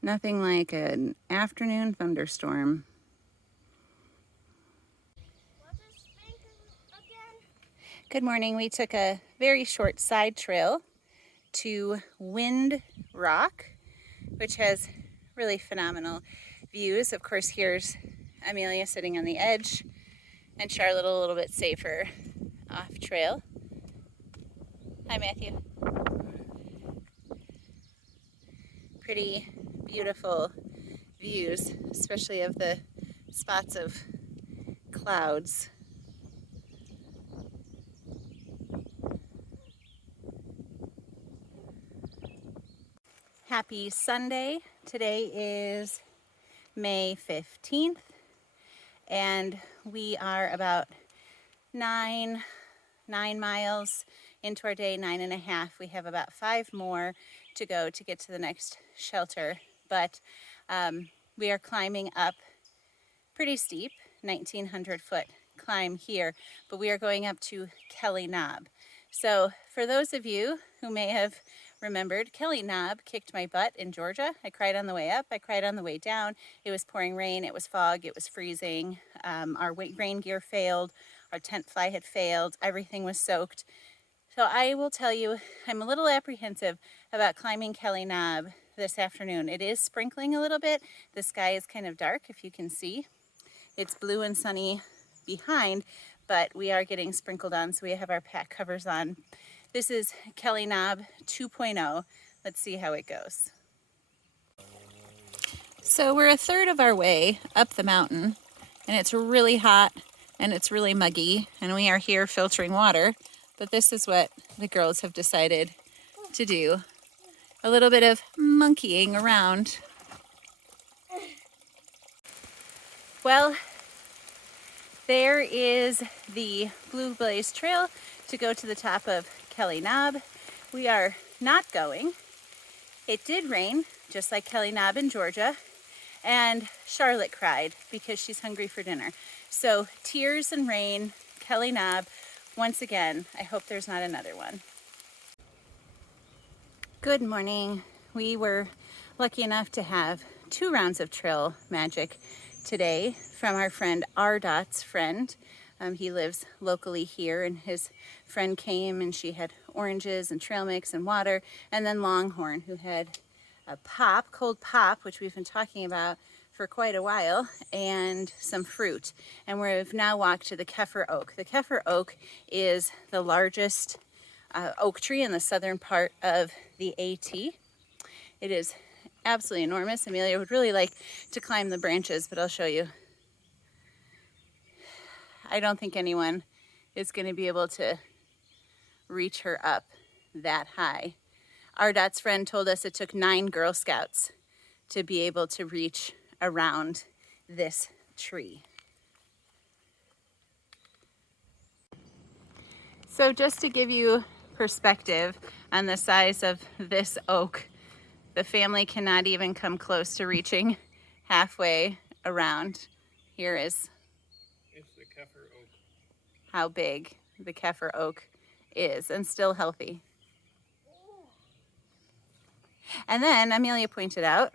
Nothing like an afternoon thunderstorm. Good morning. We took a very short side trail to Wind Rock, which has really phenomenal views. Of course, here's Amelia sitting on the edge and Charlotte a little bit safer off trail. Hi, Matthew. Pretty beautiful views, especially of the spots of clouds. Happy Sunday. Today is May 15th, and we are about nine miles into our day, 9.5. We have about 5 more to go to get to the next shelter, but we are climbing up pretty steep, 1,900 foot climb here, but we are going up to Kelly Knob. So for those of you who may have remembered, Kelly Knob kicked my butt in Georgia. I cried on the way up, I cried on the way down. It was pouring rain, it was fog, it was freezing. Our rain gear failed, our tent fly had failed, everything was soaked. So I will tell you, I'm a little apprehensive about climbing Kelly Knob this afternoon. It is sprinkling a little bit. The sky is kind of dark, if you can see. It's blue and sunny behind, but we are getting sprinkled on, so we have our pack covers on. This is Kelly Knob 2.0. Let's see how it goes. So we're a third of our way up the mountain, and it's really hot and it's really muggy, and we are here filtering water, but this is what the girls have decided to do. A little bit of monkeying around. Well, there is the Blue Blaze Trail to go to the top of Kelly Knob. We are not going. It did rain, just like Kelly Knob in Georgia, and Charlotte cried because she's hungry for dinner. So tears and rain, Kelly Knob, once again. I hope there's not another one. Good morning. We were lucky enough to have 2 rounds of trail magic today from our friend R.'s friend. He lives locally here, and his friend came and she had oranges and trail mix and water, and then Longhorn, who had a pop, cold pop, which we've been talking about for quite a while, and some fruit. And we've now walked to the Kefir Oak. The Kefir Oak is the largest oak tree in the southern part of the AT. It is absolutely enormous. Amelia would really like to climb the branches, but I'll show you. I don't think anyone is going to be able to reach her up that high. R.'s friend told us it took 9 Girl Scouts to be able to reach around this tree. So just to give you perspective on the size of this oak, the family cannot even come close to reaching halfway around. Here is the Kefir Oak. How big the Kefir Oak is, and still healthy. And then Amelia pointed out,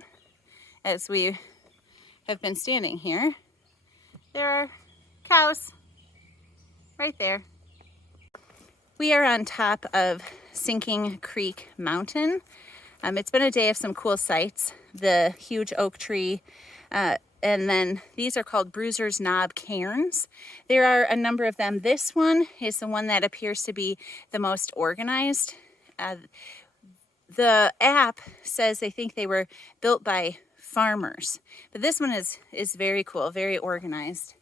as we have been standing here, there are cows right there. We are on top of Sinking Creek Mountain. It's been a day of some cool sights. The huge oak tree, and then these are called Bruiser's Knob cairns. There are a number of them. This one is the one that appears to be the most organized. The app says they think they were built by farmers, but this one is very cool, very organized.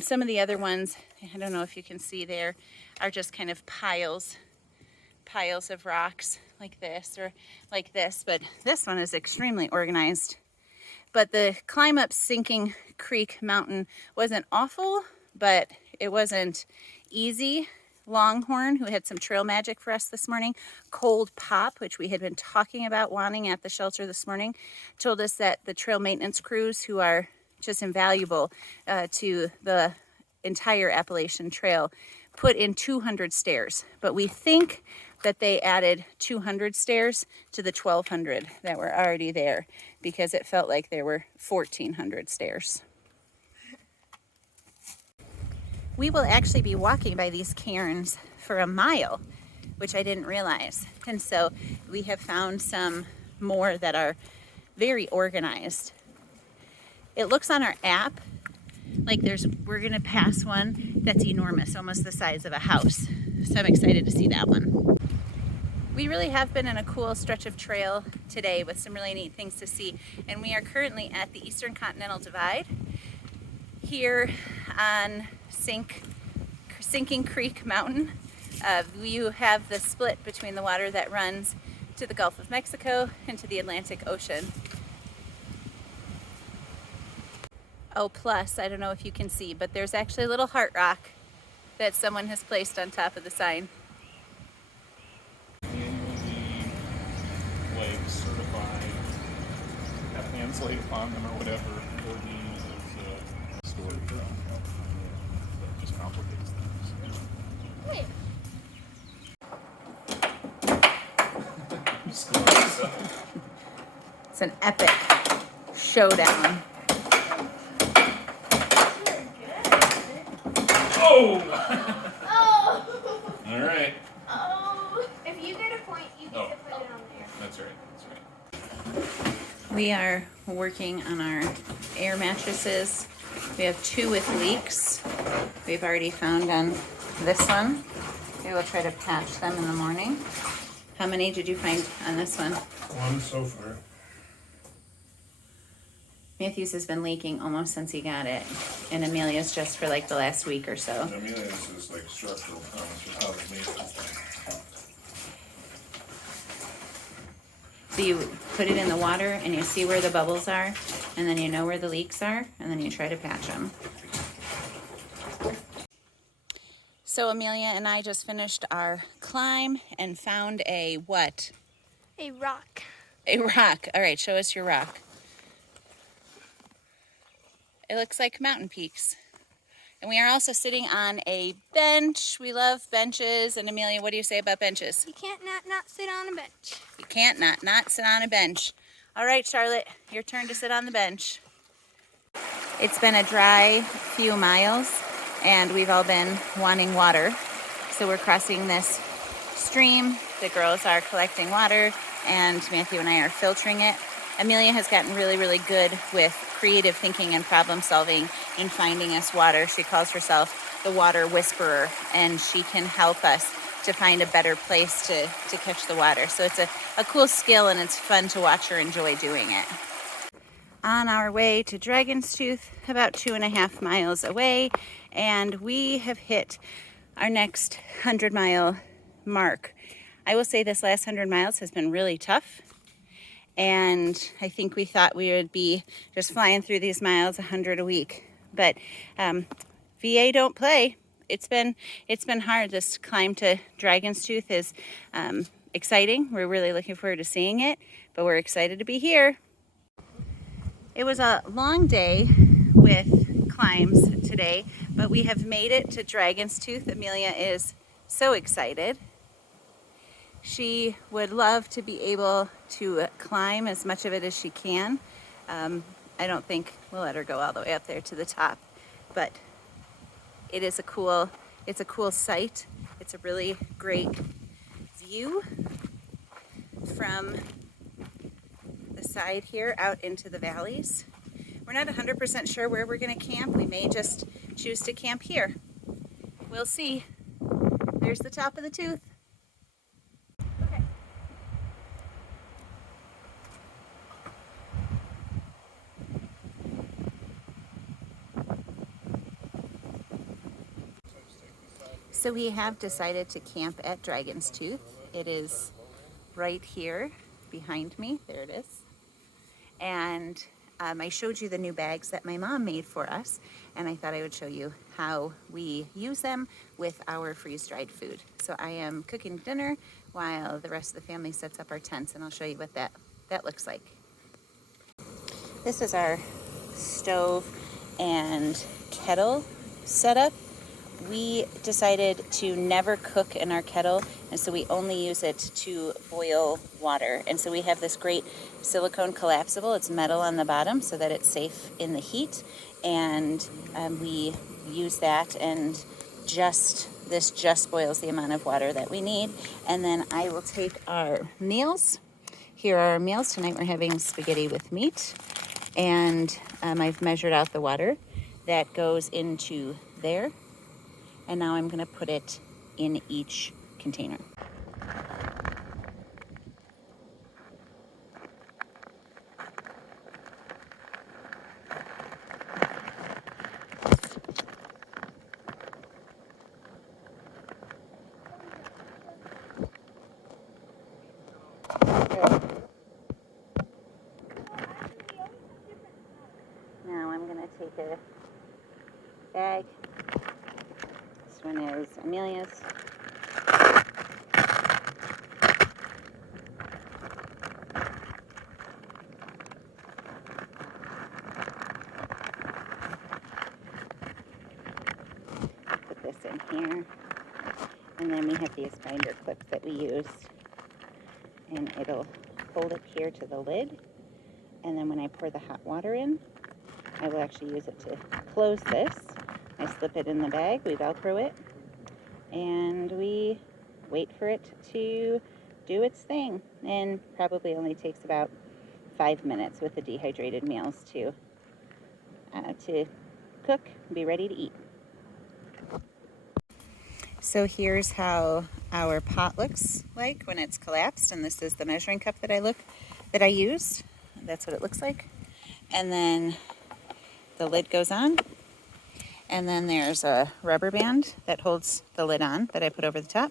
Some of the other ones, I don't know if you can see there, are just kind of piles of rocks like this or like this, but this one is extremely organized. But the climb up Sinking Creek Mountain wasn't awful, but it wasn't easy. Longhorn, who had some trail magic for us this morning, Cold Pop, which we had been talking about wanting at the shelter this morning, told us that the trail maintenance crews, who are just invaluable to the entire Appalachian Trail, put in 200 stairs, but we think that they added 200 stairs to the 1,200 that were already there because it felt like there were 1,400 stairs. We will actually be walking by these cairns for a mile, which I didn't realize. And so we have found some more that are very organized. It looks on our app like we're gonna pass one that's enormous, almost the size of a house. So I'm excited to see that one. We really have been in a cool stretch of trail today with some really neat things to see. And we are currently at the Eastern Continental Divide here on Sinking Creek Mountain. You have the split between the water that runs to the Gulf of Mexico and to the Atlantic Ocean. Oh, plus, I don't know if you can see, but there's actually a little heart rock that someone has placed on top of the sign. Like certified, have hands laid upon them or whatever, or do you use as storage? That just complicates things. Wait. It's an epic showdown. Oh! Oh! All right. Oh! If you get a point, you get to put it on there. That's right. That's right. We are working on our air mattresses. We have 2 with leaks. We've already found on this one. We will try to patch them in the morning. How many did you find on this one? 1 so far. Matthew's has been leaking almost since he got it, and Amelia's just for like the last week or so. Amelia's is like structural, which is how it's made. So you put it in the water and you see where the bubbles are, and then you know where the leaks are, and then you try to patch them. So Amelia and I just finished our climb and found a what? A rock. A rock. All right, show us your rock. It looks like mountain peaks. And we are also sitting on a bench. We love benches. And Amelia, what do you say about benches? You can't not sit on a bench. You can't not sit on a bench. All right, Charlotte, your turn to sit on the bench. It's been a dry few miles, and we've all been wanting water. So we're crossing this stream. The girls are collecting water, and Matthew and I are filtering it. Amelia has gotten really, really good with creative thinking and problem solving in finding us water. She calls herself the water whisperer, and she can help us to find a better place to catch the water. So it's a cool skill, and it's fun to watch her enjoy doing it. On our way to Dragon's Tooth, about 2.5 miles away, and we have hit our next 100-mile mark. I will say this last 100 miles has been really tough. And I think we thought we would be just flying through these miles 100 a week. But VA don't play. It's been hard. This climb to Dragon's Tooth is exciting. We're really looking forward to seeing it, but we're excited to be here. It was a long day with climbs today, but we have made it to Dragon's Tooth. Amelia is so excited. She would love to be able to climb as much of it as she can. I don't think we'll let her go all the way up there to the top, but it is it's a cool sight. It's a really great view from the side here out into the valleys. We're not 100% sure where we're going to camp. We may just choose to camp here. We'll see. There's the top of the tooth. So we have decided to camp at Dragon's Tooth. It is right here behind me. There it is. And I showed you the new bags that my mom made for us, and I thought I would show you how we use them with our freeze-dried food. So I am cooking dinner while the rest of the family sets up our tents, and I'll show you what that looks like. This is our stove and kettle setup. we decided to never cook in our kettle, and so we only use it to boil water. And so we have this great silicone collapsible. It's metal on the bottom so that it's safe in the heat, and we use that, and this just boils the amount of water that we need. And then I will take our meals. Here are our meals. Tonight we're having spaghetti with meat, and I've measured out the water that goes into there. And now I'm going to put it in each container. Now I'm going to take a bag. This one is Amelia's. Put this in here. And then we have these binder clips that we used. And it'll hold it here to the lid. And then when I pour the hot water in, I will actually use it to close this. I slip it in the bag, we Velcro it, and we wait for it to do its thing. And probably only takes about 5 minutes with the dehydrated meals to cook and be ready to eat. So here's how our pot looks like when it's collapsed, and this is the measuring cup that I used. That's what it looks like. And then the lid goes on, and then there's a rubber band that holds the lid on that I put over the top.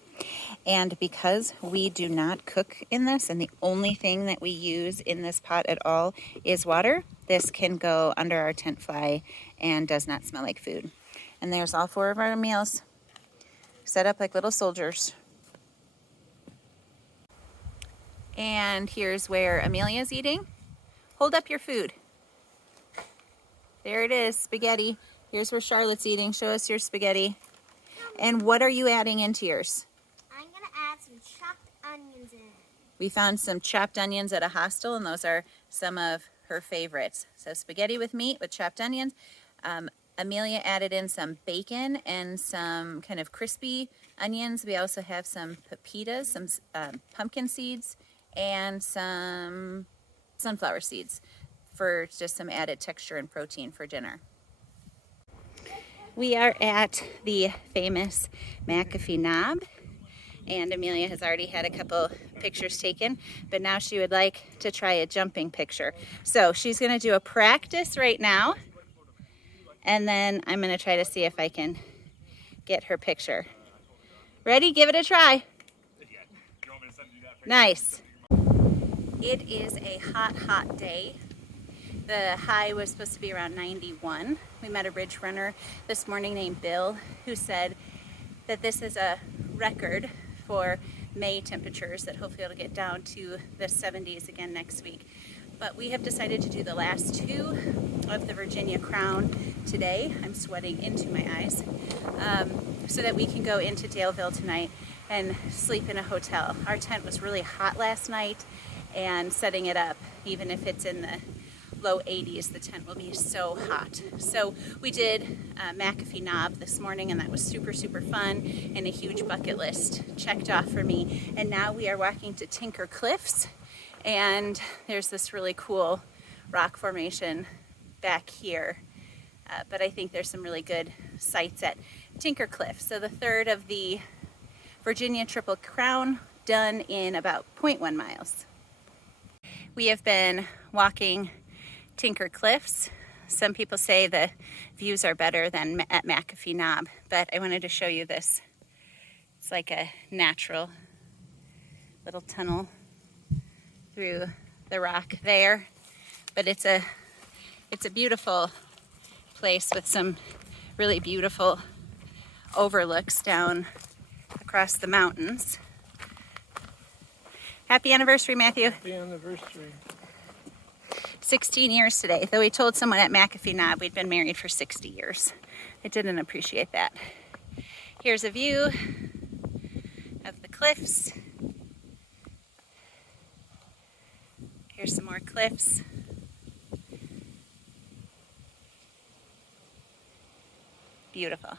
And because we do not cook in this, and the only thing that we use in this pot at all is water, this can go under our tent fly and does not smell like food. And there's all 4 of our meals set up like little soldiers. And here's where Amelia's eating. Hold up your food. There it is, spaghetti. Here's where Charlotte's eating. Show us your spaghetti. And what are you adding into yours? I'm going to add some chopped onions in. We found some chopped onions at a hostel, and those are some of her favorites. So spaghetti with meat with chopped onions. Amelia added in some bacon and some kind of crispy onions. We also have some pepitas, some pumpkin seeds, and some sunflower seeds for just some added texture and protein for dinner. We are at the famous McAfee knob, and Amelia has already had a couple pictures taken, but now she would like to try a jumping picture. So she's going to do a practice right now, and then I'm going to try to see if I can get her picture. Ready? Give it a try. Nice. It is a hot, hot day. The high was supposed to be around 91. We met a ridge runner this morning named Bill, who said that this is a record for May temperatures, that hopefully it'll get down to the 70s again next week. But we have decided to do the last 2 of the Virginia Crown today. I'm sweating into my eyes. So that we can go into Daleville tonight and sleep in a hotel. Our tent was really hot last night, and setting it up, even if it's in the low 80s, the tent will be so hot. So we did McAfee Knob this morning, and that was super, super fun and a huge bucket list checked off for me. And now we are walking to Tinker Cliffs, and there's this really cool rock formation back here. But I think there's some really good sights at Tinker Cliff. So the 3rd of the Virginia Triple Crown done in about 0.1 miles. We have been walking Tinker Cliffs. Some people say the views are better than at McAfee Knob, but I wanted to show you this. It's like a natural little tunnel through the rock there, but it's a beautiful place with some really beautiful overlooks down across the mountains. Happy anniversary, Matthew. Happy anniversary. 16 years today, though we told someone at McAfee Knob we'd been married for 60 years. I didn't appreciate that. Here's a view of the cliffs. Here's some more cliffs. Beautiful.